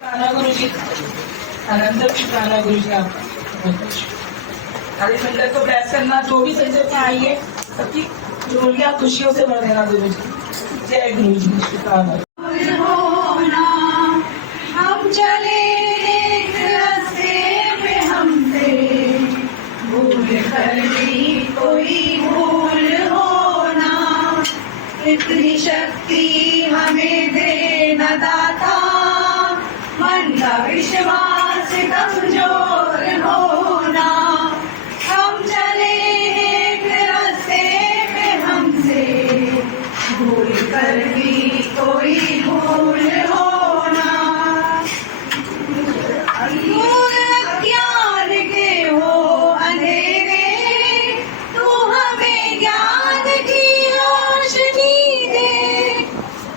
शुक्राना गुरु जी, अनंत शुक्राना गुरु जी आपका। सारी संगत को ब्लेस करना, जो भी संगत में आई है सबकी झोलियां खुशियों से भर देना गुरु जी। जय गुरु जी, शुक्राना। हम चले एक रास्ते पे हमसे भूल कर भी कोई भूल होना, इतनी शक्ति हमें दे न दाता, मन का विश्वास कमजोर होना। हम चले एक रास्ते पे हमसे भूल कर भी कोई भूल होना, दूर अज्ञान के हो अंधेरे, तू हमें ज्ञान की रोशनी दे,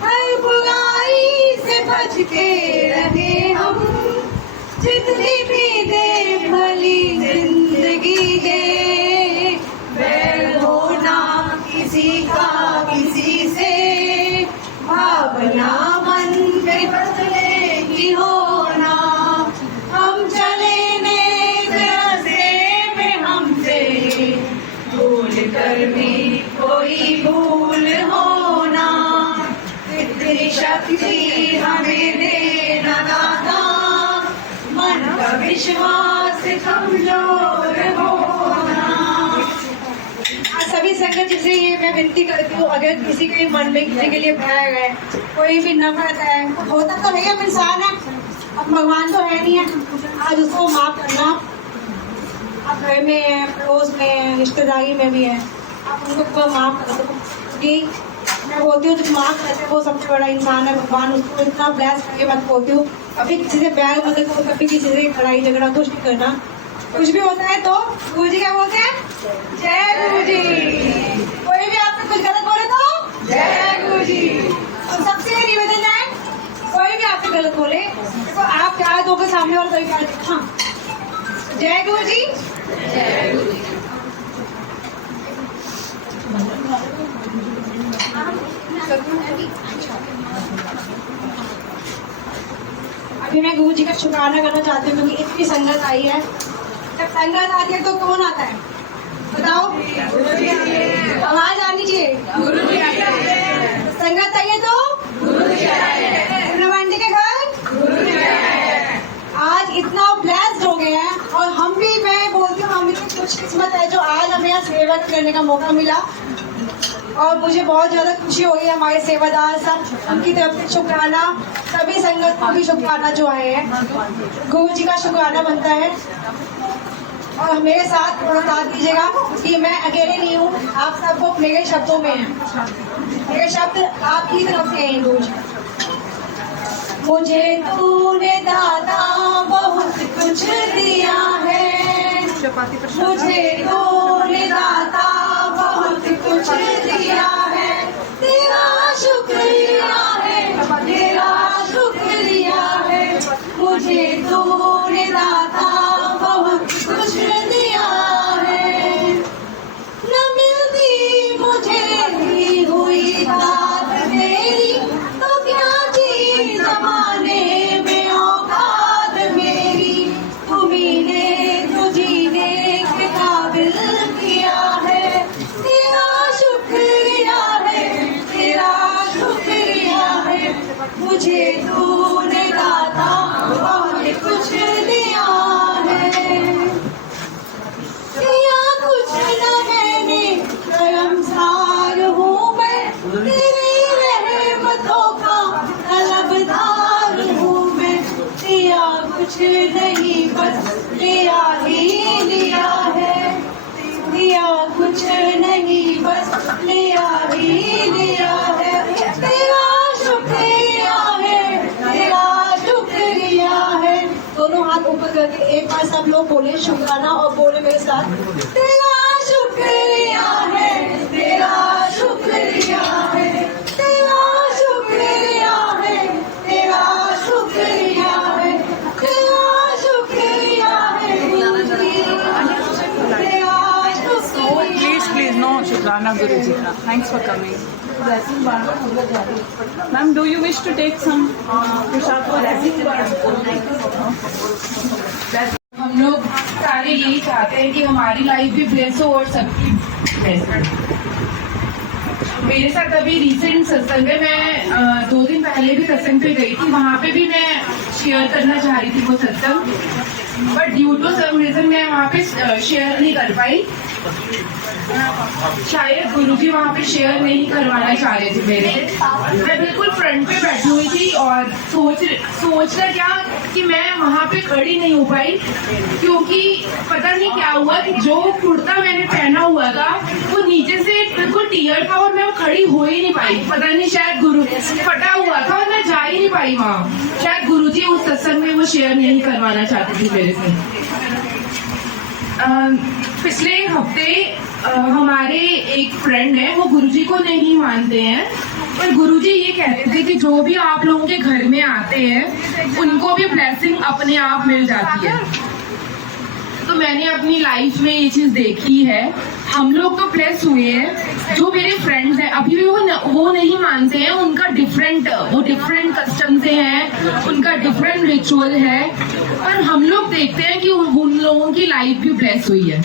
हर बुराई से बच के रहे हम, जितनी भी दे भली जिंदगी दे, बैर होना किसी का किसी से, भावना मन में बदलेगी होना। हम चले नेक रास्ते में हमसे भूल कर भी कोई भूल होना, इतनी शक्ति हमें दे न दाता, मन का विश्वास कमजोर होना। सभी संगत से ये मैं विनती करती हूँ, अगर किसी के मन में किसी के लिए भय है, कोई भी नफरत है, होता तो है, अब इंसान है, अब भगवान तो है नहीं है, आज उसको माफ करना। अब घर में है, पड़ोस में है, रिश्तेदारी में भी है, आप उनको माफ कर दो, क्योंकि मैं बोलती हूँ जो माफ करते वो सबसे बड़ा इंसान है, भगवान उसको इतना ब्लेस करके मत बोलती हूँ। कभी किसी से बैर मत करो, कभी किसी से लड़ाई झगड़ा कुछ नहीं करना। कुछ भी होता है तो गुरु जी क्या बोलते हैं? जय गुरु जी। कोई भी आपसे कुछ गलत बोले तो जय गुरु जी। तो सबसे निवेदन है, कोई भी आपसे गलत बोले तो आप क्या दोगे सामने वाला कोई क्या देगा। हाँ, जय गुरु जी। जय गुरु जी। अभी मैं गुरु जी का शुक्राना करना चाहती हूँ, क्योंकि इतनी संगत आई है। जब संगत आती है तो कौन आता है बताओ? आवाज आनी चाहिए। संगत आई है तो ब्रह्मांडी के घर आज इतना ब्लेस्ड हो गए हैं, और हम भी, मैं बोलती हूँ हम इतनी कुछ किस्मत है जो आज हमें यहाँ सेवा करने का मौका मिला, और मुझे बहुत ज़्यादा खुशी हो गई। हमारे सेवादार सब उनकी तरफ से शुक्राना, सभी संगत को भी शुक्राना जो आए हैं, गुरु जी का शुक्राना बनता है। और मेरे साथ थोड़ा साथ दीजिएगा कि मैं अकेले नहीं हूँ, आप सबको मेरे शब्दों में हैं, मेरे शब्द आपकी तरफ से हैं। गुरु जी, मुझे तूने दादा बहुत कुछ दिया है, मुझे तूने दादा बहुत कुछ दिया है, तेरा शुक्रिया है, तेरा शुक्रिया है, मुझे तूने दादा बहुत कुछ दिया है। न मिलती मुझे दी हुई दात तेरी, तो क्या चीज जमाने में औकात मेरी, तुम्ही ने तुझीने के काबिल किया है, तेरा शुक्रिया है, तेरा शुक्रिया है, मुझे तूने दाता बहुत कुछ दिया है। दिया कुछ न मैंने, कर्मसार हूँ मैं, तेरी रहमतों का तलबदार हूँ मैं, दिया कुछ नहीं बस लिया ही लिया है, दिया कुछ नहीं बस लिया ही लिया है, तेरा शुक्रिया है, तेरा शुक्रिया है। दोनों हाथ ऊपर करके एक बार सब लोग बोले शुक्राना, और बोले मेरे साथ, तेरा शुक्रिया है, तेरा शुक्रिया है, तेरा शुक्रिया है, तेरा शुक्रिया है, तेरा शुक्रिया है, तेरा शुक्रिया। Please, no, शुक्राना गुरु जी का। Thanks for coming. ब्लेसिंग बांटो पूरा जारी। Ma'am, do you wish to take some prasad for blessing? हम लोग सारे यही चाहते हैं कि हमारी लाइफ भी ब्लेस हो और सबकी ब्लेस हो। मेरे साथ अभी रिसेंट सत्संग है, मैं 2 दिन पहले भी सत्संग पे गई थी, वहाँ पे भी मैं शेयर करना चाह रही थी वो सत्संग, but due to some reason मैं वहाँ पे शेयर नहीं कर पाई। शायद गुरुजी वहाँ पे शेयर नहीं करवाना चाह रहे थे मेरे से। मैं बिल्कुल फ्रंट पे बैठी हुई थी और सोचना क्या कि मैं वहाँ पे खड़ी नहीं हो पाई, क्योंकि पता नहीं क्या हुआ कि जो कुर्ता मैंने पहना हुआ था वो नीचे से बिल्कुल टीयर था और मैं खड़ी हो ही नहीं पाई। पता नहीं शायद गुरु फटा हुआ था और मैं जा ही नहीं पाई वहाँ। शायद गुरुजी उस सत्संग में वो शेयर नहीं करवाना चाहते थे मेरे से। पिछले हफ्ते हमारे एक फ्रेंड है, वो गुरुजी को नहीं मानते हैं, पर गुरुजी ये कहते थे कि जो भी आप लोगों के घर में आते हैं उनको भी ब्लेसिंग अपने आप मिल जाती है। तो मैंने अपनी लाइफ में ये चीज देखी है। हम लोग तो ब्लेस हुए हैं, जो मेरे फ्रेंड्स हैं अभी भी वो नहीं मानते हैं, उनका डिफरेंट कस्टम से हैं, उनका डिफरेंट रिचुअल है, पर हम लोग देखते हैं कि उन लोगों की लाइफ भी ब्लेस हुई है।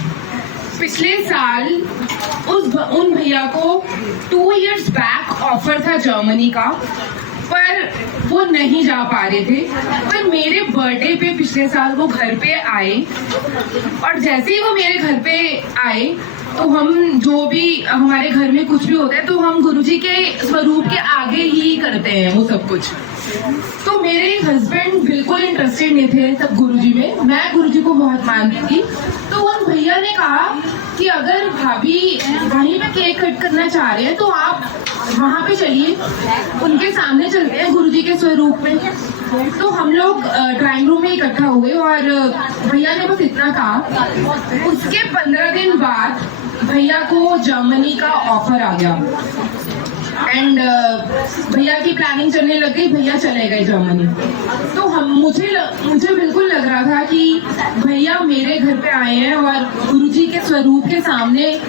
पिछले साल उन भैया को 2 years बैक ऑफर था जर्मनी का, पर वो नहीं जा पा रहे थे। पर मेरे बर्थडे पे पिछले साल वो घर पे आए, और जैसे ही वो मेरे घर पे आए तो हम जो भी हमारे घर में कुछ भी होता है तो हम गुरुजी के स्वरूप के आगे ही करते हैं वो सब कुछ। तो मेरे हस्बैंड बिल्कुल इंटरेस्टेड नहीं थे तब गुरुजी में, मैं गुरुजी को बहुत मानती थी। तो उन भैया ने कहा कि अगर भाभी वहीं पे केक कट करना चाह रहे हैं तो आप वहाँ पे चलिए, उनके सामने चलते हैं गुरुजी के स्वरूप में। तो हम लोग ड्राइंग रूम में इकट्ठा हुए और भैया ने बस इतना कहा। उसके 15 दिन बाद भैया को जर्मनी का ऑफर आ गया एंड भैया की प्लानिंग चलने लग गई, भैया चले गए जर्मनी। तो मुझे बिल्कुल लग रहा था कि भैया मेरे घर पे आए हैं और गुरुजी के स्वरूप के सामने,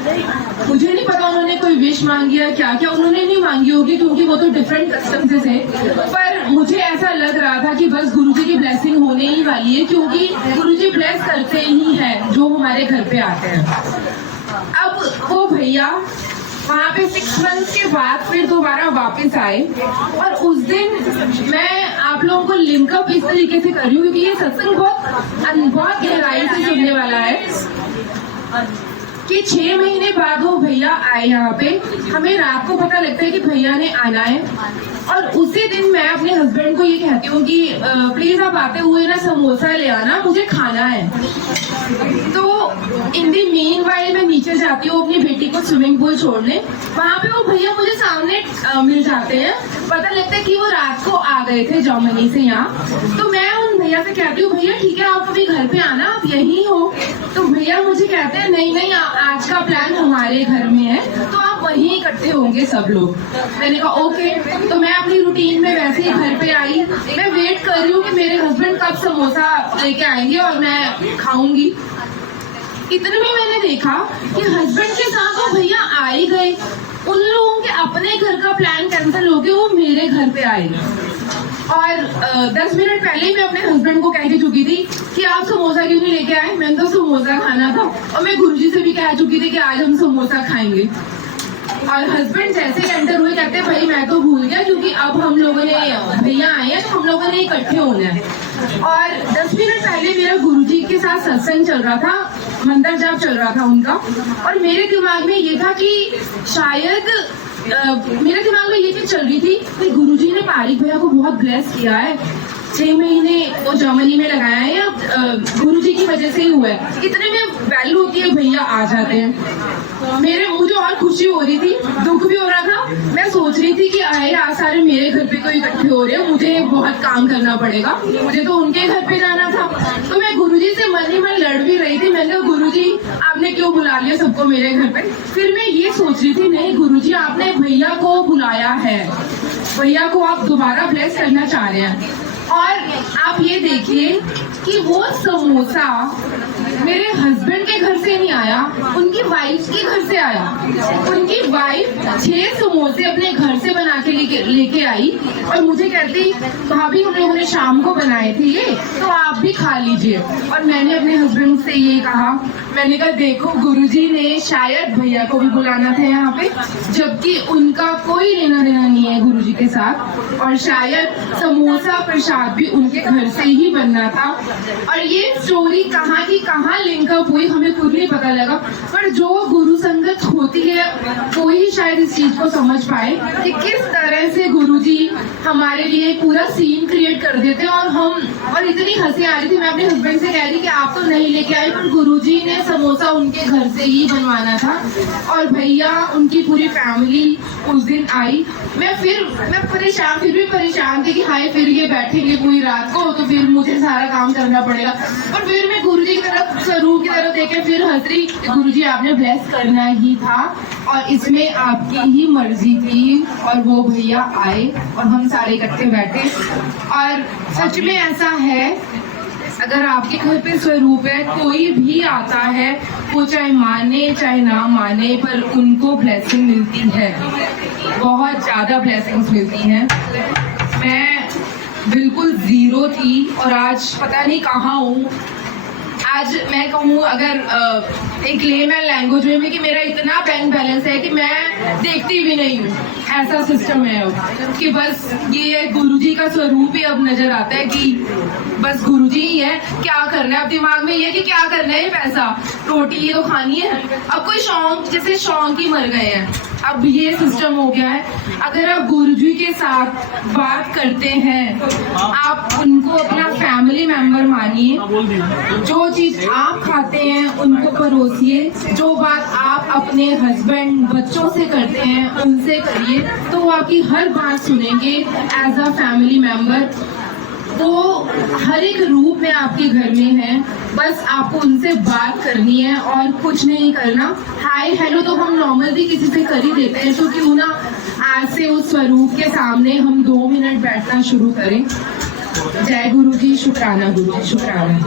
मुझे नहीं पता उन्होंने कोई विश मांगी है क्या क्या उन्होंने नहीं मांगी होगी, क्योंकि वो तो डिफरेंट कस्टम से थे, पर मुझे ऐसा लग रहा था कि बस गुरुजी की ब्लेसिंग होने ही वाली है, क्योंकि गुरुजी ब्लेस करते ही हैं जो हमारे घर पे आते हैं। अब वो भैया वहाँ पे 6 months के बाद फिर दोबारा वापस आए, और उस दिन मैं आप लोगों को लिंकअप इस तरीके से कर रही हूँ क्योंकि ये सत्संग बहुत गहराई से सुनने वाला है कि 6 महीने बाद वो भैया आए यहाँ पे। हमें रात को पता लगता है कि भैया ने आना है, और उसी दिन मैं अपने हस्बैंड को ये कहती हूँ कि प्लीज आप आते हुए ना समोसा ले आना, मुझे खाना है। तो इन दी मीन वाइल मैं नीचे जाती हूँ अपनी बेटी को स्विमिंग पूल छोड़ने, वहाँ पे वो भैया मुझे सामने मिल जाते हैं। पता लगता है कि वो रात को आ गए थे जर्मनी से यहाँ। तो मैं उन भैया से कहती हूँ भैया ठीक है आप कभी घर पे आना, आप यहीं हो। तो भैया मुझे कहते हैं नहीं आज का प्लान हमारे घर में है, तो आप वहीं इकट्ठे होंगे सब लोग। मैंने कहा ओके। तो मैं अपनी रूटीन में वैसे ही घर पे आई, मैं वेट कर रही हूँ कि मेरे हस्बैंड कब समोसा लेके आएंगे और मैं खाऊंगी। इतने में मैंने देखा कि हस्बैंड के साथ वो भैया आ ही गए। उन लोगों के अपने घर का प्लान कैंसिल हो गया, वो मेरे घर पे आए। और 10 मिनट पहले ही मैं अपने हस्बैंड को कह के चुकी थी कि आप समोसा क्यों नहीं लेके आए, मैंने तो समोसा खाना था। और मैं गुरुजी से भी कह चुकी थी कि आज हम समोसा खाएंगे। और हस्बैंड जैसे एंटर हुए कहते भाई मैं तो भूल गया, क्योंकि अब हम लोगों ने भैया आए हैं तो हम लोगों ने इकट्ठे होना है। और 10 मिनट पहले मेरा गुरुजी के साथ सत्संग चल रहा था, मंत्र जाप चल रहा था उनका, और मेरे दिमाग में ये था कि शायद मेरे दिमाग में ये चीज चल रही थी कि गुरुजी ने पारिक भैया को बहुत ब्लेस किया है, 6 महीने वो जर्मनी में लगाया है, या गुरुजी की वजह से ही हुआ है। इतने में वैल्यू होती है भैया आ जाते हैं। मुझे और खुशी हो रही थी, दुख भी हो रहा था। मैं सोच रही थी कि आए आज सारे मेरे घर पे कोई इकट्ठे हो रहे हैं, मुझे बहुत काम करना पड़ेगा, मुझे तो उनके घर पे जाना था। तो मैं गुरुजी से मन ही मन लड़ भी रही थी। मैंने कहा गुरुजी आपने क्यों बुला लिया सबको मेरे घर पे। फिर मैं ये सोच रही थी नहीं गुरुजी आपने भैया को बुलाया है, भैया को आप दोबारा ब्लेस करना चाह रहे हैं। और आप ये देखिए कि वो समोसा मेरे हस्बैंड के घर से नहीं आया, उनकी वाइफ के घर से आया। उनकी वाइफ 6 समोसे अपने घर से बना के लेके आई और मुझे कहती भाभी हम लोगों ने शाम को बनाए थे ये, तो आप भी खा लीजिए। और मैंने अपने हस्बैंड से ये कहा, मैंने कहा देखो गुरुजी ने शायद भैया को भी बुलाना था यहाँ पे, जबकि उनका कोई लेना देना नहीं है गुरुजी के साथ, और शायद समोसा प्रसाद भी उनके घर से ही बनना था। और ये स्टोरी कहाँ की कहाँ लिंकअप हुई हमें खुद नहीं पता लगा, पर जो गुरु संगत होती है वो ही शायद इस चीज को समझ पाए कि किस तरह से गुरुजी हमारे लिए पूरा सीन क्रिएट कर देते हैं। और इतनी हंसी आ रही थी, मैं अपने हस्बैंड से कह रही कि आप तो नहीं लेके आए, पर गुरुजी ने समोसा उनके घर से ही बनवाना था। और भैया उनकी पूरी फैमिली उस दिन आई। मैं फिर भी परेशान थी कि हाय फिर ये बैठेंगे पूरी रात को, तो फिर मुझे सारा काम करना पड़ेगा। और फिर मैं गुरुजी की तरफ, स्वरूप की तरफ देखे फिर हंस रही, गुरुजी आपने ब्लेस करना ही था और इसमें आपकी ही मर्जी थी। और वो भैया आए और हम सारे इकट्ठे बैठे। और सच में ऐसा है, अगर आपके घर पे स्वरूप है, कोई भी आता है, वो चाहे माने चाहे ना माने, पर उनको ब्लेसिंग मिलती है, बहुत ज्यादा ब्लेसिंग्स मिलती हैं। मैं बिल्कुल जीरो थी और आज पता नहीं कहाँ हूँ। आज मैं कहूँ अगर एक लेमैन लैंग्वेज में कि मेरा इतना बैंक बैलेंस है कि मैं देखती भी नहीं हूँ, ऐसा सिस्टम है अब कि बस ये गुरुजी का स्वरूप ही अब नजर आता है कि बस गुरुजी ही है, क्या करना है अब दिमाग में ये कि क्या करना है, ये पैसा रोटी ये तो खानी है। अब कोई शौक, जैसे शौक ही मर गए हैं, अब ये सिस्टम हो गया है। अगर आप गुरुजी के साथ बात करते हैं, आप उनको अपना फैमिली मेंबर मानिए, जो चीज आप खाते हैं उनको परोसिए, जो बात आप अपने हस्बैंड बच्चों से करते हैं उनसे करिए, तो वो आपकी हर बात सुनेंगे एज अ फैमिली मेंबर। वो हर एक रूप में आपके घर में है, बस आपको उनसे बात करनी है और कुछ नहीं करना। हाय हेलो तो हम नॉर्मल भी किसी से कर ही देते हैं, तो क्यों ना आज से उस स्वरूप के सामने हम 2 मिनट बैठना शुरू करें। जय गुरु जी, शुक्राना गुरु जी, शुक्राना।